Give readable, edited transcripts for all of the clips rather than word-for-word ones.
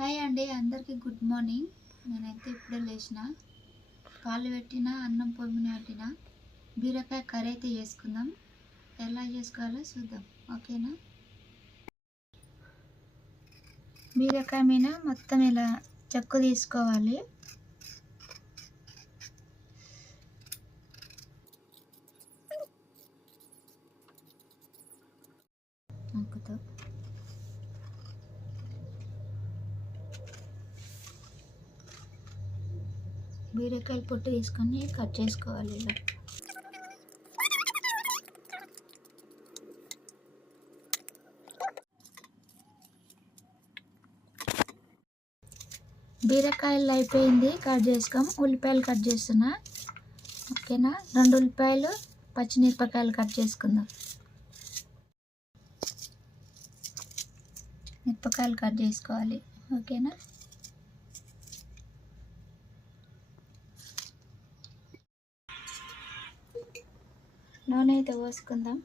Hi అండి, అందరికీ good morning. నేనైతే ఇప్పుడే లేచిన, పాలు పెట్టిన, అన్నం పొయ్యి మీద పెట్టిన. బీరకాయ కర్రీ అయితే చేసుకుందాం. ఎలా చేసుకోవాలో చూద్దాం, ఓకేనా? బీరకాయ మీద మొత్తం ఇలా చెక్కు తీసుకోవాలి. అంకుతో బీరకాయలు పొట్టు తీసుకొని కట్ చేసుకోవాలి. ఇలా బీరకాయలు అయిపోయింది, కట్ చేసుకోం. ఉల్లిపాయలు కట్ చేస్తున్నా, ఓకేనా? 2 ఉల్లిపాయలు, పచ్చిమిరపకాయలు కట్ చేసుకుందాం. మిరపకాయలు కట్ చేసుకోవాలి, ఓకేనా? నూనె అయితే పోసుకుందాం.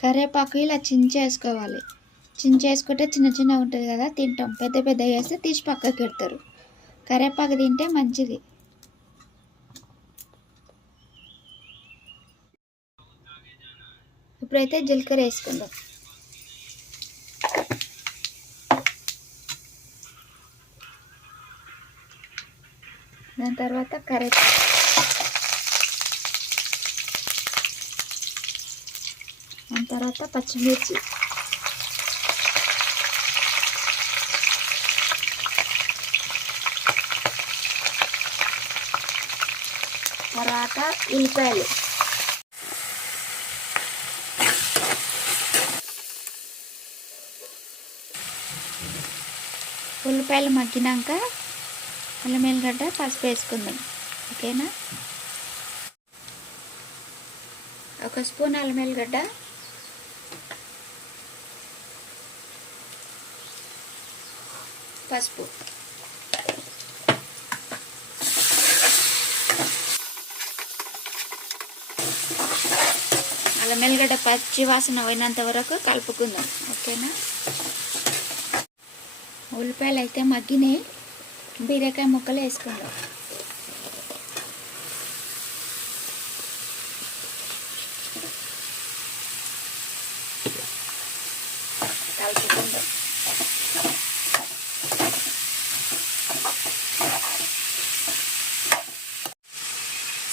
కరివేపాకు ఇలా చించేసుకోవాలి. చించేసుకుంటే చిన్న చిన్న ఉంటుంది కదా, తింటాం. పెద్ద పెద్ద వేస్తే తీసి పక్కకి పెడతారు. కరివేపాకు తింటే మంచిది. ఇప్పుడైతే జీలకర్ర వేసుకుందాం. దాని తర్వాత కరివేపాకు, దాని తర్వాత పచ్చిమిర్చి, తర్వాత ఉల్లిపాయలు, ఉల్లిపాయలు మగ్గినాక అల్లం ఎల్లిగడ్డ, పసుపు వేసుకుందాం, ఓకేనా? 1 స్పూన్ అల్లం ఎల్లిగడ్డ, పసుపు, అల్లం ఎల్లిగడ్డ పచ్చి వాసన పోయినంత వరకు కలుపుకుందాం, ఓకేనా? ఉల్లిపాయలు అయితే మగ్గినాయి, బీరకాయ ముక్కలు వేసుకుందాం. కలుపుకుందాం.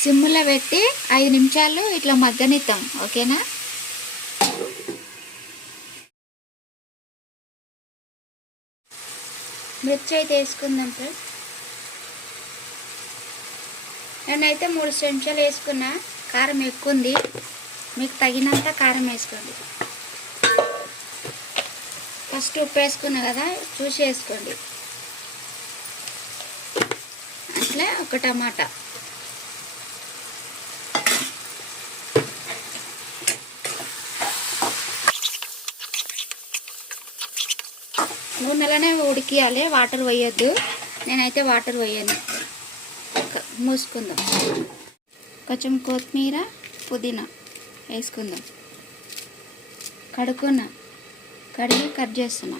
సిమ్లో పెట్టి 5 నిమిషాలు ఇట్లా మగ్గనిద్దాం, ఓకేనా? మిర్చి అయితే వేసుకుందాం ఫ్రెండ్స్. నేనైతే 3 చెంచాలు వేసుకున్నా. కారం ఎక్కువ ఉంది, మీకు తగినంత కారం వేసుకోండి. ఫస్ట్ ఉప్పు వేసుకున్నా కదా, చూసి వేసుకోండి. అట్లా 1 టమాటా, నూనెలోనే ఉడికియాలి, వాటర్ పోయొద్దు. నేనైతే వాటర్ పోయాను. మూసుకుందాం. కొంచెం కొత్తిమీర, పుదీనా వేసుకుందాం. కడిగి కట్ చేస్తున్నా.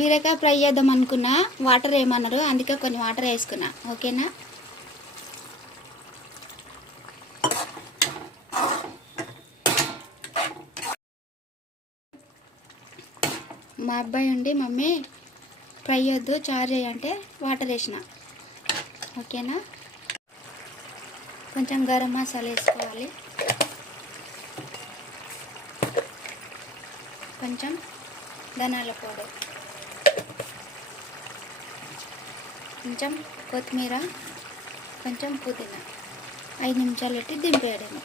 బీరకాయ ఫ్రై చేద్దాం అనుకున్నా, వాటర్ ఏమన్నారు, అందుకే కొన్ని వాటర్ వేసుకున్నా, ఓకేనా? మా అబ్బాయి ఉండి, మమ్మీ ఫ్రై వద్దు చారు చేయంటే వాటర్ వేసిన, ఓకేనా? కొంచెం గరం మసాలా వేసుకోవాలి, కొంచెం ధనియాల పౌడర్, కొంచెం కొత్తిమీర, కొంచెం పుదీనా. 5 నిమిషాలు పెట్టి దింపేయడమే.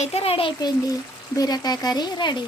అయితే రెడీ అయిపోయింది, బీరకాయ కర్రీ రెడీ.